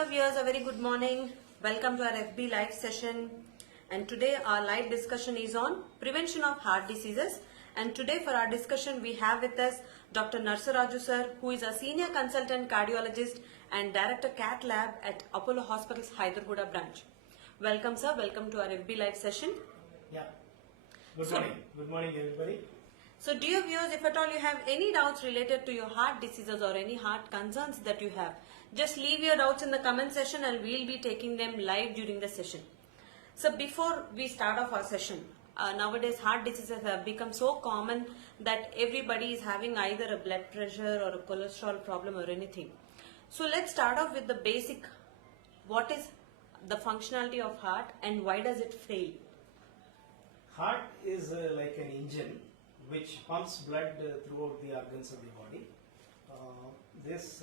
Hello viewers, a very good morning. Welcome to our FB live session. And today our live discussion is on prevention of heart diseases. And today for our discussion we have with us Dr. Raju sir, who is a senior consultant cardiologist and director Cath lab at Apollo Hospitals Hyderguda branch. Welcome sir, welcome to our FB live session. Yeah. Good morning. Good morning everybody. So dear viewers, if at all you have any doubts related to your heart diseases or any heart concerns that you have, just leave your doubts in the comment section and we'll be taking them live during the session. So before we start off our session, nowadays heart diseases have become so common that everybody is having either a blood pressure or a cholesterol problem or anything. So let's start off with the basic. What is the functionality of heart and why does it fail? Heart is like an engine which pumps blood throughout the organs of the body. This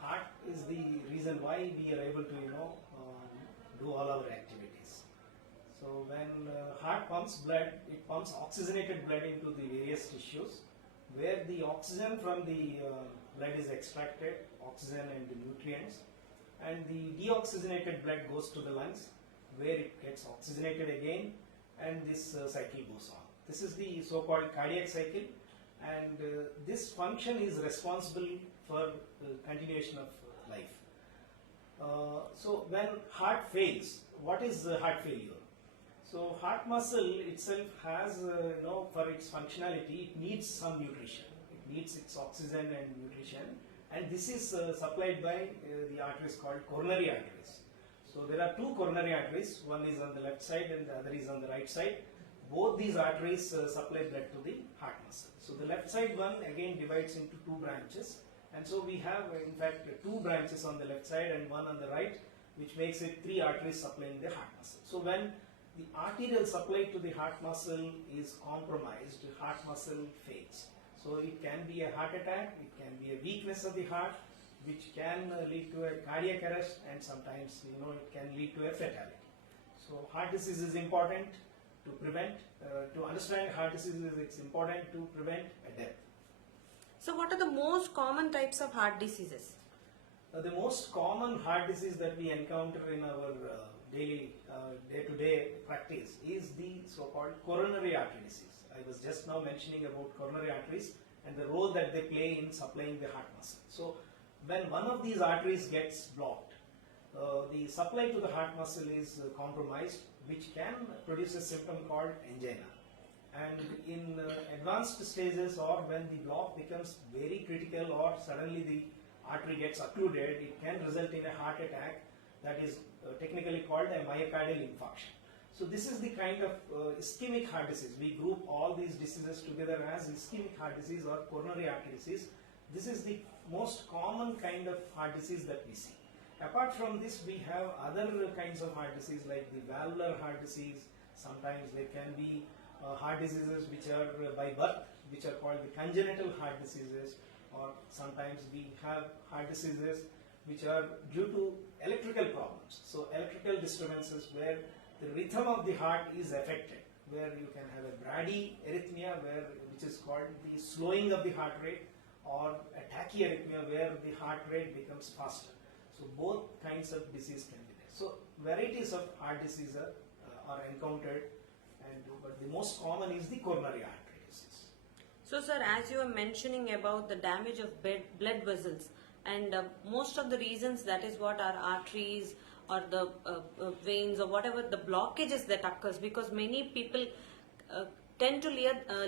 heart is the reason why we are able to do all our activities. So when heart pumps blood, it pumps oxygenated blood into the various tissues where the oxygen from the blood is extracted, oxygen and the nutrients, and the deoxygenated blood goes to the lungs where it gets oxygenated again, and this cycle goes on. This is the so-called cardiac cycle, and this function is responsible for continuation of life. So when heart fails, what is heart failure? So heart muscle itself has, for its functionality, it needs some nutrition. It needs its oxygen and nutrition, and this is supplied by the arteries called coronary arteries. So there are two coronary arteries, one is on the left side and the other is on the right side. Both these arteries supply blood to the heart muscle. So the left side one again divides into two branches, and so we have in fact two branches on the left side and one on the right, which makes it three arteries supplying the heart muscle. So when the arterial supply to the heart muscle is compromised, the heart muscle fails. So it can be a heart attack, it can be a weakness of the heart, which can lead to a cardiac arrest, and sometimes it can lead to a fatality. So heart disease is important to prevent. To understand heart diseases, it's important to prevent a death. So what are the most common types of heart diseases? The most common heart disease that we encounter in our daily day-to-day practice is the so-called coronary artery disease. I was just now mentioning about coronary arteries and the role that they play in supplying the heart muscle. So when one of these arteries gets blocked, the supply to the heart muscle is compromised, which can produce a symptom called angina. And in advanced stages, or when the block becomes very critical or suddenly the artery gets occluded, it can result in a heart attack that is technically called a myocardial infarction. So this is the kind of ischemic heart disease. We group all these diseases together as ischemic heart disease or coronary artery disease. This is the most common kind of heart disease that we see. Apart from this, we have other kinds of heart disease like the valvular heart disease. Sometimes there can be heart diseases which are by birth, which are called the congenital heart diseases, or sometimes we have heart diseases which are due to electrical problems. So electrical disturbances where the rhythm of the heart is affected, where you can have a bradyarrhythmia, which is called the slowing of the heart rate, or a tachyarrhythmia where the heart rate becomes faster. So both kinds of disease can be there. So varieties of heart disease are encountered, but the most common is the coronary artery disease. So sir, as you were mentioning about the damage of blood vessels, and most of the reasons, that is what our arteries or the veins or whatever the blockages that occurs, because many people tend to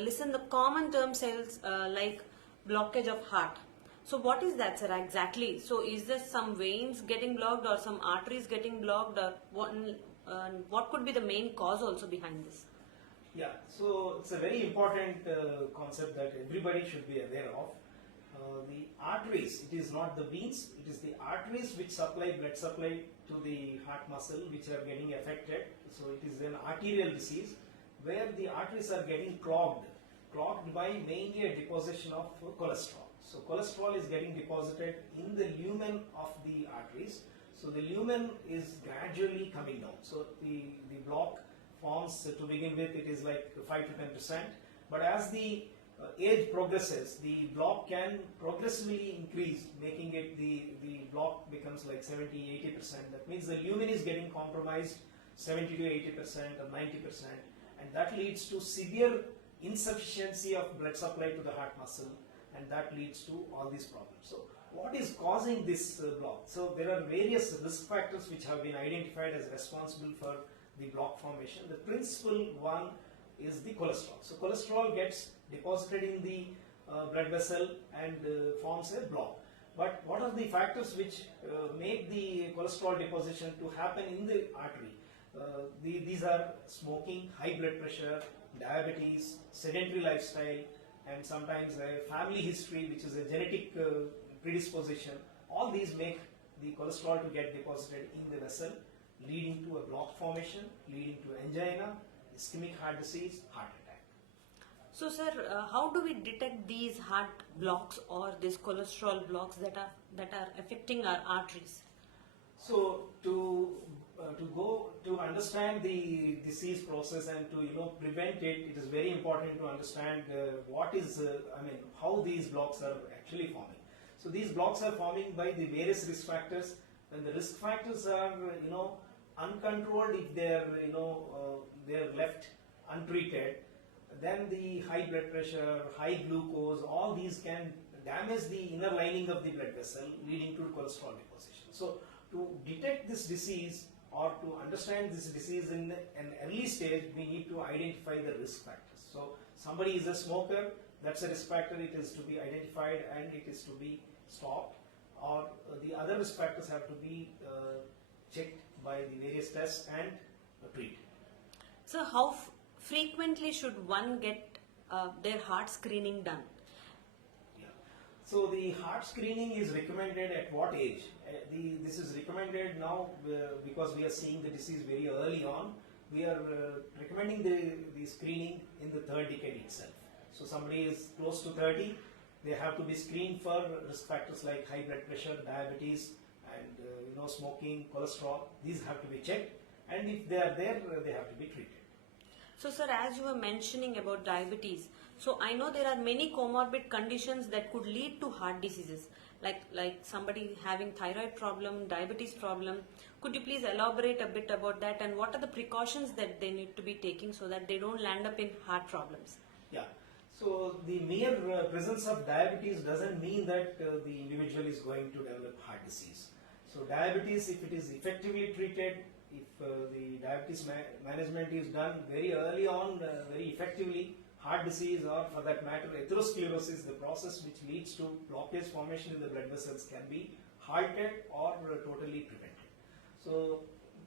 listen the common term sales like blockage of heart. So what is that, sir, exactly? So is there some veins getting blocked or some arteries getting blocked, or what could be the main cause also behind this? Yeah, so it's a very important concept that everybody should be aware of. The arteries, it is not the veins, it is the arteries which supply blood supply to the heart muscle which are getting affected. So it is an arterial disease where the arteries are getting clogged by mainly a deposition of cholesterol. So cholesterol is getting deposited in the lumen of the arteries. So the lumen is gradually coming down. So the block forms, to begin with, it is like 5 to 10%. But as the age progresses, the block can progressively increase, making it the block becomes like 70-80%. That means the lumen is getting compromised 70 to 80% or 90%, and that leads to severe insufficiency of blood supply to the heart muscle, and that leads to all these problems. So what is causing this block? So there are various risk factors which have been identified as responsible for the block formation. The principal one is the cholesterol. So cholesterol gets deposited in the blood vessel and forms a block. But what are the factors which make the cholesterol deposition to happen in the artery? These are smoking, high blood pressure, diabetes, sedentary lifestyle, and sometimes a family history, which is a genetic predisposition. All these make the cholesterol to get deposited in the vessel, leading to a block formation, leading to angina, ischemic heart disease, heart attack. So, sir, how do we detect these heart blocks or these cholesterol blocks that are affecting our arteries? So, to understand the disease process and to prevent it, it is very important to understand how these blocks are actually forming. So these blocks are forming by the various risk factors, and the risk factors are uncontrolled if they are they're left untreated. Then the high blood pressure, high glucose, all these can damage the inner lining of the blood vessel, leading to cholesterol deposition. So to detect this disease or to understand this disease in an early stage, we need to identify the risk factors. So somebody is a smoker, that's a risk factor, it is to be identified and it is to be stopped, or the other risk factors have to be checked by the various tests and treated. So how frequently should one get their heart screening done? So the heart screening is recommended at what age? This is recommended now because we are seeing the disease very early on. We are recommending the screening in the third decade itself. So somebody is close to 30, they have to be screened for risk factors like high blood pressure, diabetes, and smoking, cholesterol. These have to be checked, and if they are there, they have to be treated. So, sir, as you were mentioning about diabetes, so I know there are many comorbid conditions that could lead to heart diseases, like somebody having thyroid problem, diabetes problem. Could you please elaborate a bit about that, and what are the precautions that they need to be taking so that they don't land up in heart problems? Yeah. So the mere presence of diabetes doesn't mean that the individual is going to develop heart disease. So diabetes, if it is effectively treated, if the diabetes management is done very early on, very effectively, heart disease, or for that matter atherosclerosis, the process which leads to blockage formation in the blood vessels, can be halted or totally prevented. So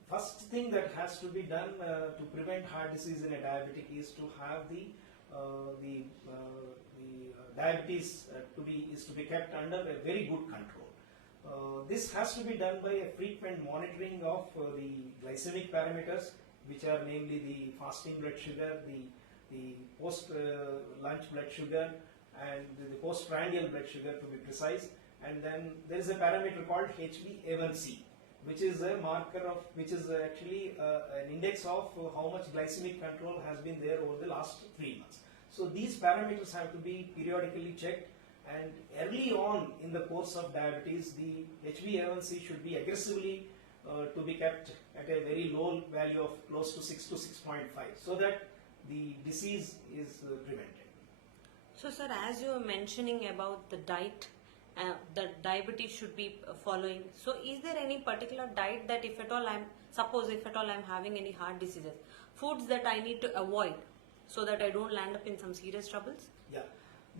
first thing that has to be done to prevent heart disease in a diabetic is to have the diabetes to be kept under a very good control. This has to be done by a frequent monitoring of the glycemic parameters, which are namely the fasting blood sugar, the post-lunch blood sugar, and the postprandial blood sugar, to be precise. And then there is a parameter called HbA1c, which is a marker of, which is actually an index of how much glycemic control has been there over the last 3 months. So these parameters have to be periodically checked, and early on in the course of diabetes, the HbA1c should be aggressively to be kept at a very low value of close to 6 to 6.5, so that the disease is prevented. So, sir, as you were mentioning about the diet that diabetes should be following, so is there any particular diet that if at all I'm having any heart diseases, foods that I need to avoid so that I don't land up in some serious troubles? Yeah.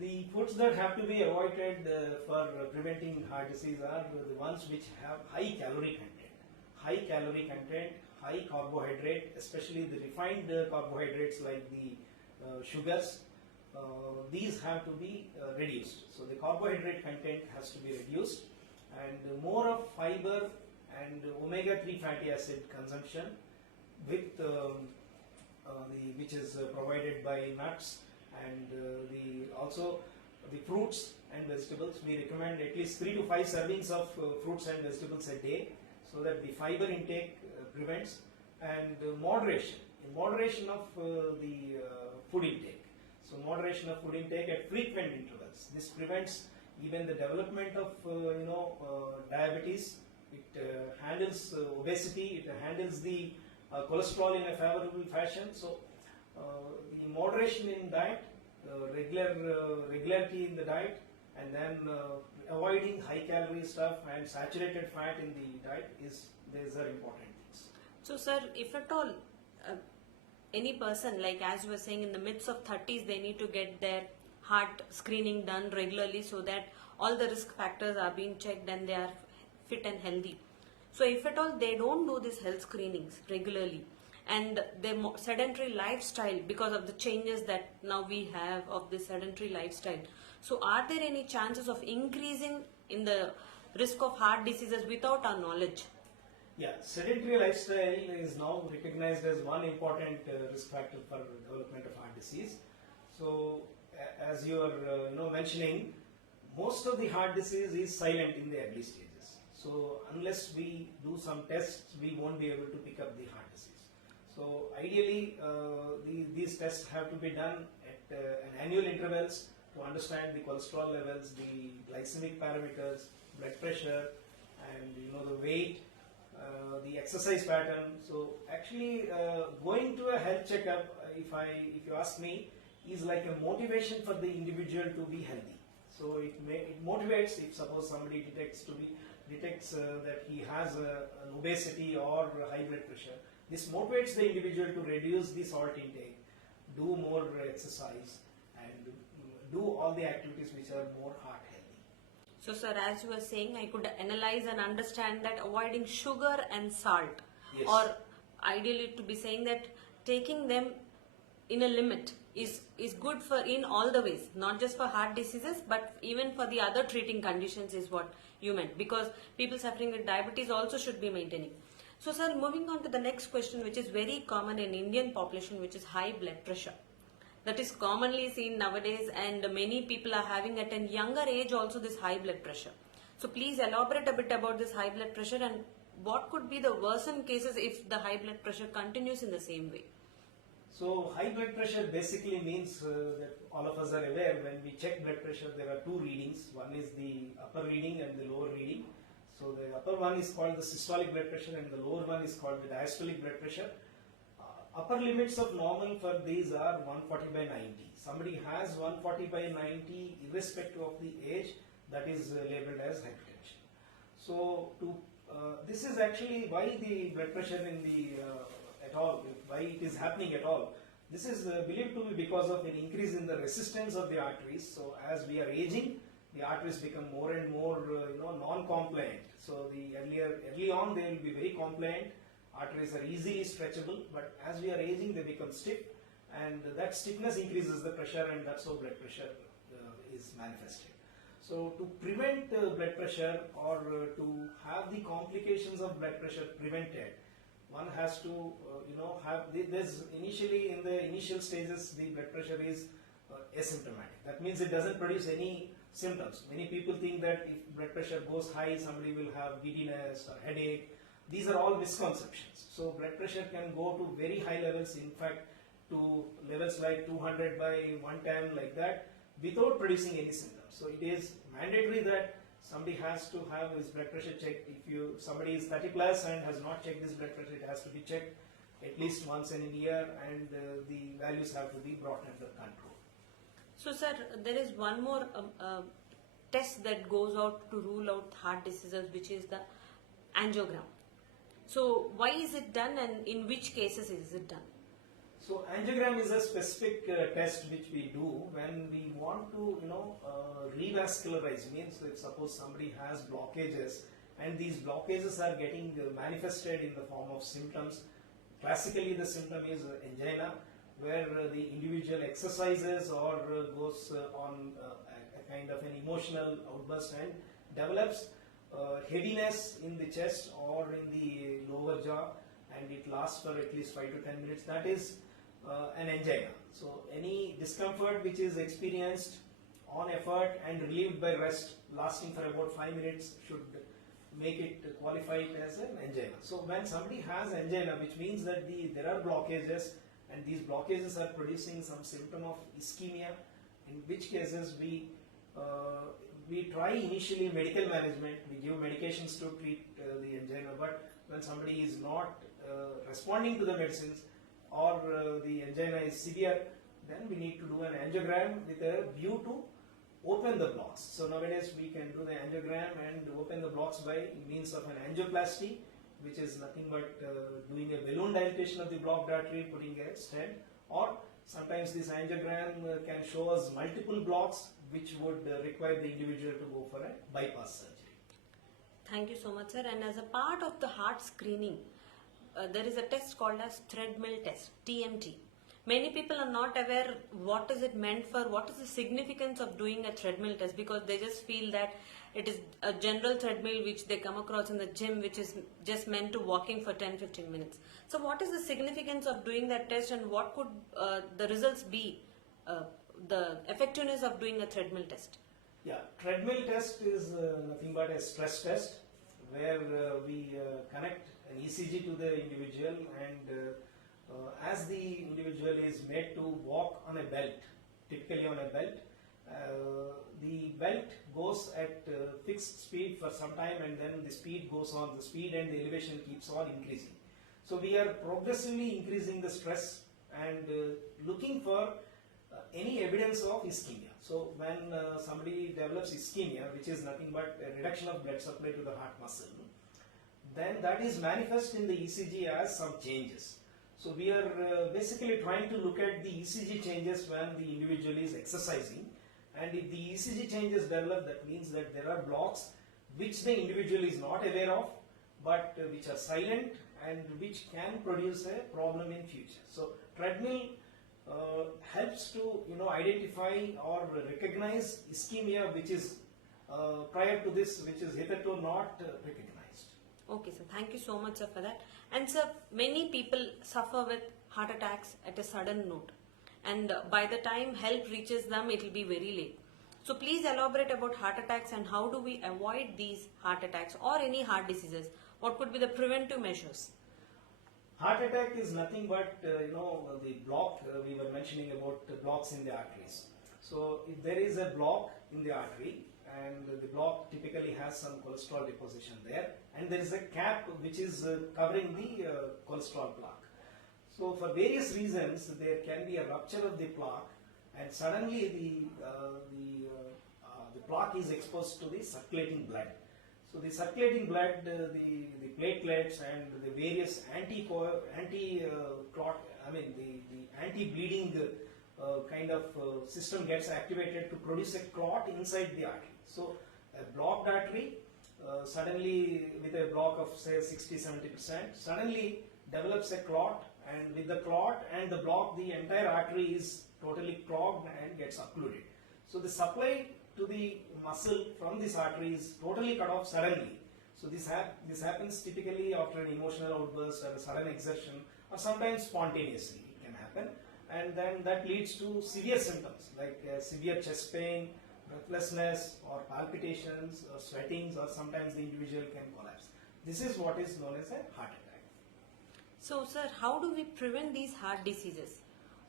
The foods that have to be avoided for preventing heart disease are the ones which have high calorie content. High calorie content, high carbohydrate, especially the refined carbohydrates like the sugars, these have to be reduced. So the carbohydrate content has to be reduced, and more of fiber and omega-3 fatty acid consumption with which is provided by nuts, and also the fruits and vegetables. We recommend at least 3 to 5 servings of fruits and vegetables a day, so that the fiber intake prevents, and moderation of the food intake. So moderation of food intake at frequent intervals. This prevents even the development of diabetes. It handles obesity. It handles the cholesterol in a favorable fashion. So the moderation in diet, regularity in the diet, and then avoiding high calorie stuff and saturated fat in the diet these are important things. So, sir, if at all any person, like as you were saying, in the midst of 30s, they need to get their heart screening done regularly so that all the risk factors are being checked and they are fit and healthy. So, if at all they don't do these health screenings regularly and their sedentary lifestyle, because of the changes that now we have of this sedentary lifestyle, so are there any chances of increasing in the risk of heart diseases without our knowledge? Yeah, sedentary lifestyle is now recognized as one important risk factor for development of heart disease. So, as you are mentioning, most of the heart disease is silent in the early stages. So, unless we do some tests, we won't be able to pick up the heart disease. So, ideally, these tests have to be done at an annual intervals to understand the cholesterol levels, the glycemic parameters, blood pressure, and the weight. The exercise pattern. So actually, going to a health checkup, if you ask me, is like a motivation for the individual to be healthy. So it motivates if suppose somebody detects that he has an obesity or high blood pressure. This motivates the individual to reduce the salt intake, do more exercise, and do all the activities which are more heart healthy. So, sir, as you were saying, I could analyze and understand that avoiding sugar and salt, Yes. or ideally to be saying that taking them in a limit is good for in all the ways, not just for heart diseases, but even for the other treating conditions is what you meant, because people suffering with diabetes also should be maintaining. So, sir, moving on to the next question, which is very common in Indian population, which is high blood pressure. That is commonly seen nowadays, and many people are having at a younger age also this high blood pressure. So please elaborate a bit about this high blood pressure and what could be the worsened cases if the high blood pressure continues in the same way. So high blood pressure basically means that all of us are aware when we check blood pressure there are two readings. One is the upper reading and the lower reading. So the upper one is called the systolic blood pressure and the lower one is called the diastolic blood pressure. Upper limits of normal for these are 140 by 90. Somebody has 140 by 90 irrespective of the age, that is labeled as hypertension. So this is actually why the blood pressure in the at all, why it is happening at all. This is believed to be because of an increase in the resistance of the arteries. So as we are aging, the arteries become more and more non-compliant. So the early on they will be very compliant. Arteries are easily stretchable, but as we are aging, they become stiff, and that stiffness increases the pressure, and that's how blood pressure is manifested. So, to prevent blood pressure or to have the complications of blood pressure prevented, one has to, there's initially in the initial stages, the blood pressure is asymptomatic. That means it doesn't produce any symptoms. Many people think that if blood pressure goes high, somebody will have giddiness or headache. These are all misconceptions. So blood pressure can go to very high levels, in fact to levels like 200 by 110 like that without producing any symptoms. So it is mandatory that somebody has to have his blood pressure checked. If somebody is 30 plus and has not checked his blood pressure, it has to be checked at least once in a year, and the values have to be brought under control. So sir, there is one more test that goes out to rule out heart diseases, which is the angiogram. So why is it done and in which cases is it done? So angiogram is a specific test which we do when we want to revascularize. Means if suppose somebody has blockages and these blockages are getting manifested in the form of symptoms. Classically the symptom is angina, where the individual exercises or goes on a kind of an emotional outburst and develops heaviness in the chest or in the lower jaw, and it lasts for at least 5 to 10 minutes. That is an angina. So any discomfort which is experienced on effort and relieved by rest lasting for about 5 minutes should make it qualified as an angina. So when somebody has angina, which means that there are blockages and these blockages are producing some symptom of ischemia, in which cases we try initially medical management, we give medications to treat the angina, but when somebody is not responding to the medicines or the angina is severe, then we need to do an angiogram with a view to open the blocks. So nowadays we can do the angiogram and open the blocks by means of an angioplasty, which is nothing but doing a balloon dilatation of the blocked artery, putting a stent, or sometimes this angiogram can show us multiple blocks which would require the individual to go for a bypass surgery. Thank you so much, sir. And as a part of the heart screening, there is a test called as treadmill test, TMT. Many people are not aware what is it meant for, what is the significance of doing a treadmill test, because they just feel that it is a general treadmill which they come across in the gym, which is just meant to walking for 10-15 minutes. So what is the significance of doing that test, and what could the results be, the effectiveness of doing a treadmill test? Yeah, treadmill test is nothing but a stress test where we connect an ECG to the individual, and as the individual is made to walk on a belt, typically on a belt, the belt goes at fixed speed for some time, and then the speed goes on, the speed and the elevation keeps on increasing. So we are progressively increasing the stress and looking for any evidence of ischemia. So when somebody develops ischemia, which is nothing but a reduction of blood supply to the heart muscle, then that is manifest in the ECG as some changes. So we are basically trying to look at the ECG changes when the individual is exercising, and if the ECG changes develop, that means that there are blocks which the individual is not aware of, but which are silent and which can produce a problem in future. So treadmill helps to identify or recognize ischemia which is prior to this, which is hitherto not recognized. Okay, sir. Thank you so much, sir, for that. And sir, many people suffer with heart attacks at a sudden note, and by the time help reaches them, it will be very late. So please elaborate about heart attacks and how do we avoid these heart attacks or any heart diseases. What could be the preventive measures? Heart attack is nothing but the block we were mentioning about the blocks in the arteries. So if there is a block in the artery, and the block typically has some cholesterol deposition there, and there is a cap which is covering the cholesterol plaque. So for various reasons there can be a rupture of the plaque, and suddenly the plaque is exposed to the circulating blood. So the circulating blood, the platelets and the various anti-bleeding kind of system gets activated to produce a clot inside the artery. So a blocked artery suddenly, with a block of say 60-70%, suddenly develops a clot, and with the clot and the block, the entire artery is totally clogged and gets occluded. So the supply to the muscle from this artery is totally cut off suddenly. So this happens typically after an emotional outburst or a sudden exertion, or sometimes spontaneously it can happen, and then that leads to severe symptoms like severe chest pain, breathlessness, or palpitations, or sweatings, or sometimes the individual can collapse. This is what is known as a heart attack. So sir, how do we prevent these heart diseases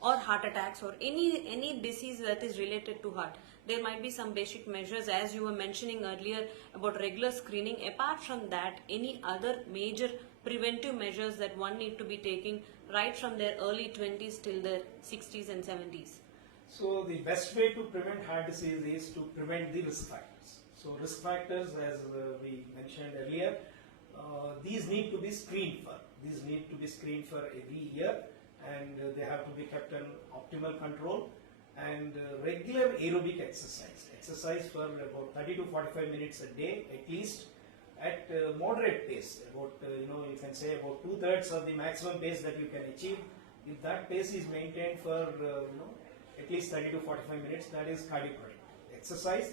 or heart attacks or any disease that is related to heart? There might be some basic measures, as you were mentioning earlier about regular screening. Apart from that, any other major preventive measures that one need to be taking right from their early 20s till their 60s and 70s? So the best way to prevent heart disease is to prevent the risk factors. So risk factors, as we mentioned earlier, these need to be screened for. These need to be screened for every year, and they have to be kept in optimal control. And regular aerobic exercise for about 30 to 45 minutes a day at least, at moderate pace, about you can say about 2/3 of the maximum pace that you can achieve. If that pace is maintained for at least 30 to 45 minutes, that is cardiopulmonary exercise.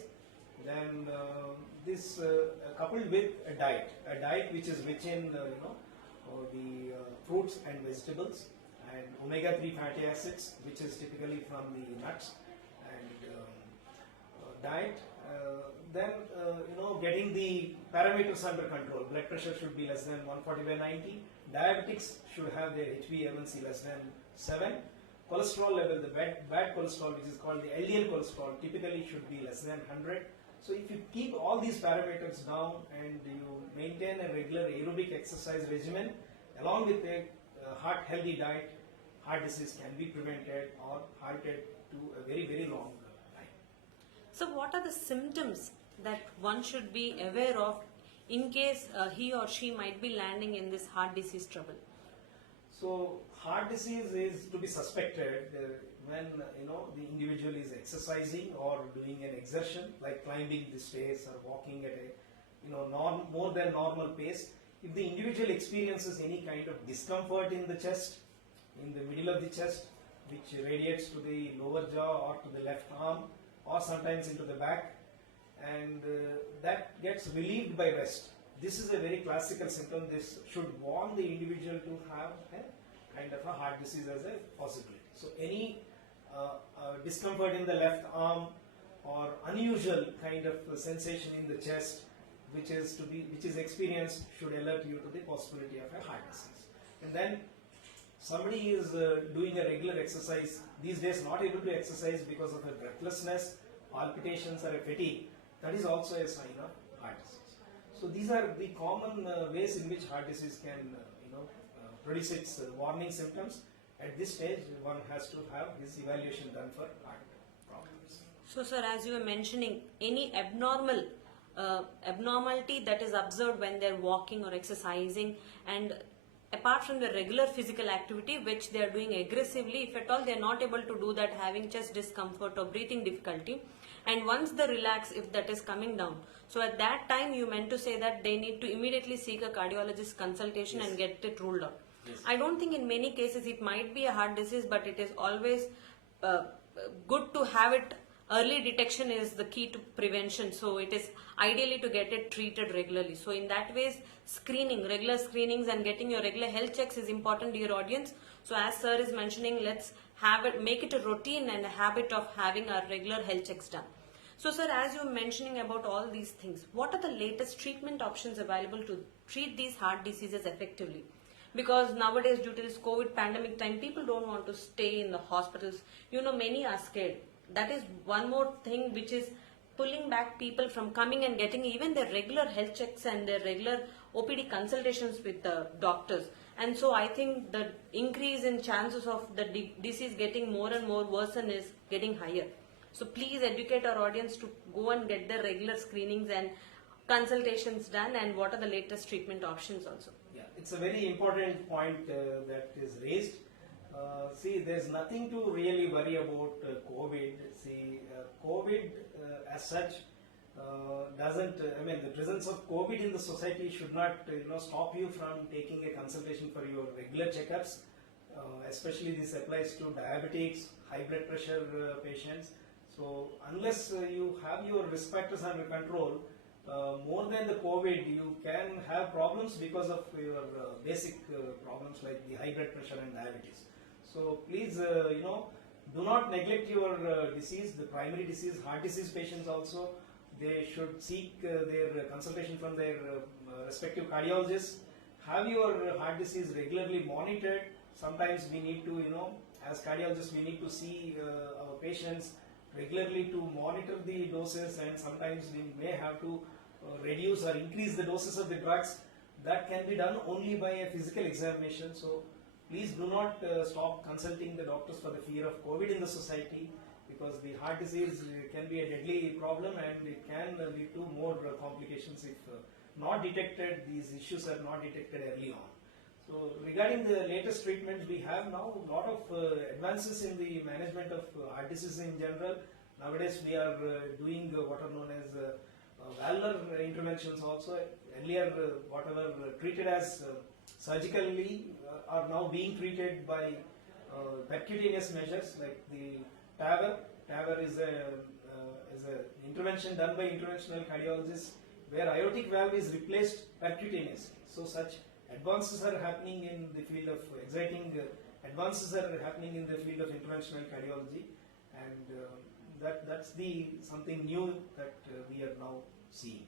Then this coupled with a diet which is rich in the fruits and vegetables, and omega-3 fatty acids, which is typically from the nuts, and diet. Then getting the parameters under control. Blood pressure should be less than 140/90. Diabetics should have their HbA1c less than 7. Cholesterol level, the bad cholesterol, which is called the LDL cholesterol, typically should be less than 100. So if you keep all these parameters down and you maintain a regular aerobic exercise regimen along with a heart healthy diet, heart disease can be prevented or halted to a very, very long time. So what are the symptoms that one should be aware of in case he or she might be landing in this heart disease trouble? So heart disease is to be suspected when the individual is exercising or doing an exertion like climbing the stairs or walking at a more than normal pace. If the individual experiences any kind of discomfort in the chest, in the middle of the chest, which radiates to the lower jaw or to the left arm or sometimes into the back, and that gets relieved by rest. This is a very classical symptom. This should warn the individual to have a kind of a heart disease as a possibility. So any discomfort in the left arm or unusual kind of sensation in the chest which is experienced should alert you to the possibility of a heart disease. And then somebody is doing a regular exercise, these days not able to exercise because of a breathlessness, palpitations or a fatigue, that is also a sign of heart disease. So these are the common ways in which heart disease can produce its warning symptoms. At this stage, one has to have his evaluation done for heart problems. So sir, as you were mentioning, any abnormality that is observed when they're walking or exercising, and apart from the regular physical activity which they are doing aggressively, if at all they are not able to do that, having chest discomfort or breathing difficulty, and once they relax, if that is coming down, so at that time you meant to say that they need to immediately seek a cardiologist consultation. Yes. And get it ruled out. Yes. I don't think in many cases it might be a heart disease, but it is always good to have it. Early detection is the key to prevention, so it is ideally to get it treated regularly. So in that ways, regular screenings and getting your regular health checks is important, dear audience. So as sir is mentioning, let's make it a routine and a habit of having our regular health checks done. So sir, as you were mentioning about all these things, what are the latest treatment options available to treat these heart diseases effectively? Because nowadays, due to this COVID pandemic time, people don't want to stay in the hospitals. Many are scared. That is one more thing which is pulling back people from coming and getting even their regular health checks and their regular OPD consultations with the doctors. And so I think the increase in chances of the disease getting more and more worsen is getting higher. So please educate our audience to go and get their regular screenings and consultations done, and what are the latest treatment options also. Yeah, it's a very important point that is raised. See, there's nothing to really worry about COVID. See, COVID as such doesn't, the presence of COVID in the society should not, stop you from taking a consultation for your regular checkups. Especially this applies to diabetics, high blood pressure patients. So unless you have your risk factors under control, more than the COVID, you can have problems because of your basic problems like the high blood pressure and diabetes. So please, do not neglect your disease, the primary disease, heart disease patients also. They should seek their consultation from their respective cardiologists. Have your heart disease regularly monitored. Sometimes we need to, as cardiologists, we need to see our patients regularly to monitor the doses, and sometimes we may have to reduce or increase the doses of the drugs. That can be done only by a physical examination. So please do not stop consulting the doctors for the fear of COVID in the society, because the heart disease can be a deadly problem and it can lead to more complications if not detected. These issues are not detected early on. So regarding the latest treatments, we have now a lot of advances in the management of heart disease in general. Nowadays we are doing what are known as valvular interventions also. Earlier whatever treated as surgically are now being treated by percutaneous measures like the TAVR. TAVR is an intervention done by interventional cardiologists where aortic valve is replaced percutaneously. So such advances are happening in the field of advances are happening in the field of interventional cardiology, and that's something new that we are now seeing.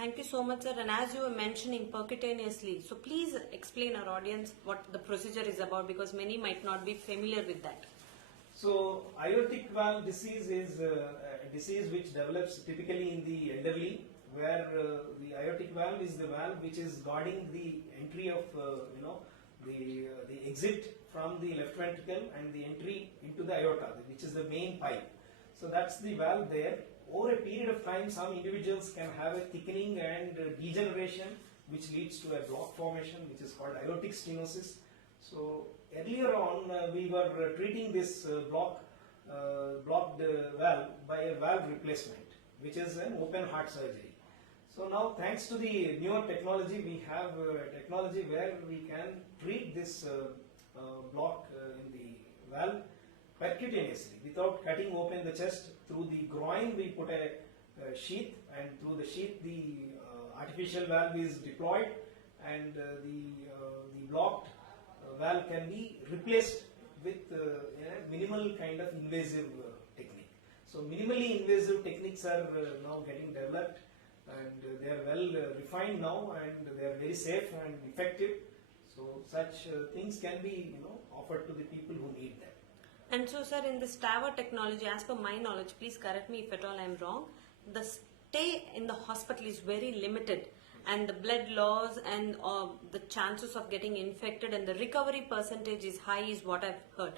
Thank you so much, sir. And as you were mentioning percutaneously, so please explain our audience what the procedure is about, because many might not be familiar with that. So, aortic valve disease is a disease which develops typically in the elderly, where the aortic valve is the valve which is guarding the entry of the exit from the left ventricle and the entry into the aorta, which is the main pipe. So that's the valve there. Over a period of time, some individuals can have a thickening and degeneration, which leads to a block formation, which is called aortic stenosis. So earlier on, we were treating this blocked valve by a valve replacement, which is an open heart surgery. So now, thanks to the newer technology, we have technology where we can treat this block in the valve percutaneously without cutting open the chest. Through the groin, we put a sheath, and through the sheath, the artificial valve is deployed, and the blocked valve can be replaced with a minimal kind of invasive technique. So, minimally invasive techniques are now getting developed, and they are well refined now, and they are very safe and effective. So such things can be offered to the people who need them. And so, sir, in this TAVR technology, as per my knowledge, please correct me if at all I am wrong, the stay in the hospital is very limited, and the blood loss and the chances of getting infected and the recovery percentage is high, is what I've heard.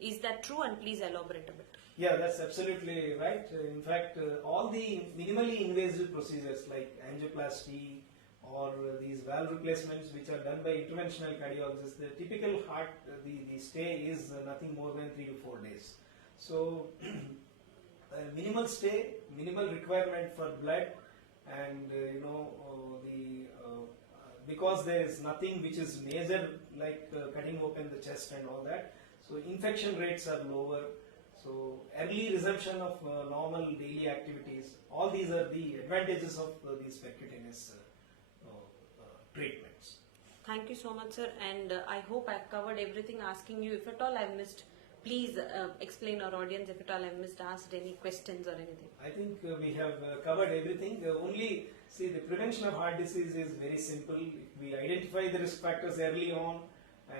Is that true? And please elaborate a bit. Yeah, that's absolutely right. In fact, all the minimally invasive procedures like angioplasty or these valve replacements, which are done by interventional cardiologists, the typical heart, the stay is nothing more than 3 to 4 days. So, minimal stay, minimal requirement for blood, and because there is nothing which is major like cutting open the chest and all that, so infection rates are lower. So early resumption of normal daily activities, all these are the advantages of these percutaneous treatments. Thank you so much, sir, and I hope I've covered everything. Asking you, if at all I've missed, please explain our audience if at all I've missed, asked any questions or anything. I think we have covered everything. Only, see, the prevention of heart disease is very simple. If we identify the risk factors early on,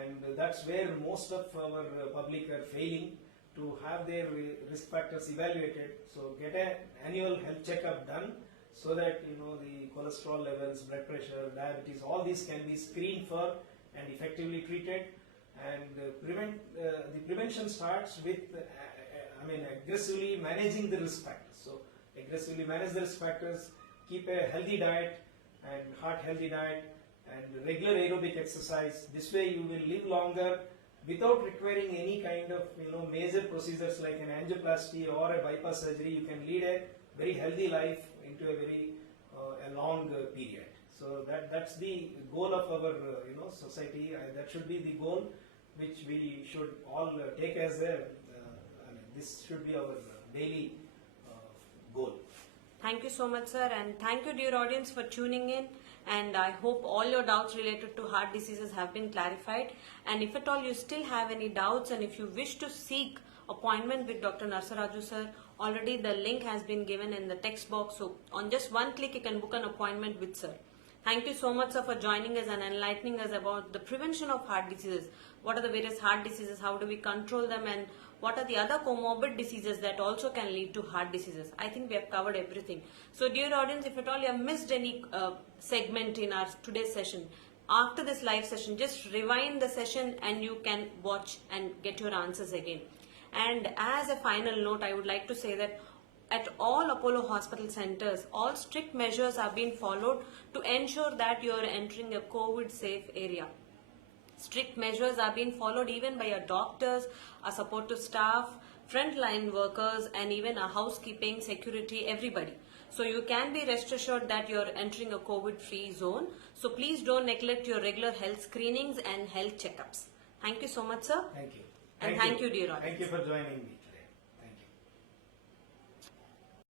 and that's where most of our public are failing to have their risk factors evaluated. So get an annual health checkup done, so that the cholesterol levels, blood pressure, diabetes, all these can be screened for and effectively treated. And the prevention starts with aggressively managing the risk factors. So aggressively manage the risk factors, keep a healthy diet and heart healthy diet, and regular aerobic exercise. This way you will live longer without requiring any kind of major procedures like an angioplasty or a bypass surgery. You can lead a very healthy life into a very a long period. So that's the goal of our society. That should be the goal which we should all take as a this should be our daily goal. Thank you so much, sir, and thank you, dear audience, for tuning in. And I hope all your doubts related to heart diseases have been clarified. And if at all you still have any doubts, and if you wish to seek appointment with Dr. Narasa Raju, sir, already the link has been given in the text box. So on just one click, you can book an appointment with sir. Thank you so much, sir, for joining us and enlightening us about the prevention of heart diseases. What are the various heart diseases? How do we control them? And what are the other comorbid diseases that also can lead to heart diseases? I think we have covered everything. So dear audience, if at all you have missed any segment in our today's session, after this live session, just rewind the session and you can watch and get your answers again. And as a final note, I would like to say that at all Apollo hospital centers, all strict measures are being followed to ensure that you are entering a COVID safe area. Strict measures are being followed even by our doctors, our supportive staff, frontline workers, and even our housekeeping, security, everybody. So you can be rest assured that you are entering a COVID-free zone. So please don't neglect your regular health screenings and health checkups. Thank you so much, sir. Thank you. And thank you, dear audience. Thank you for joining me.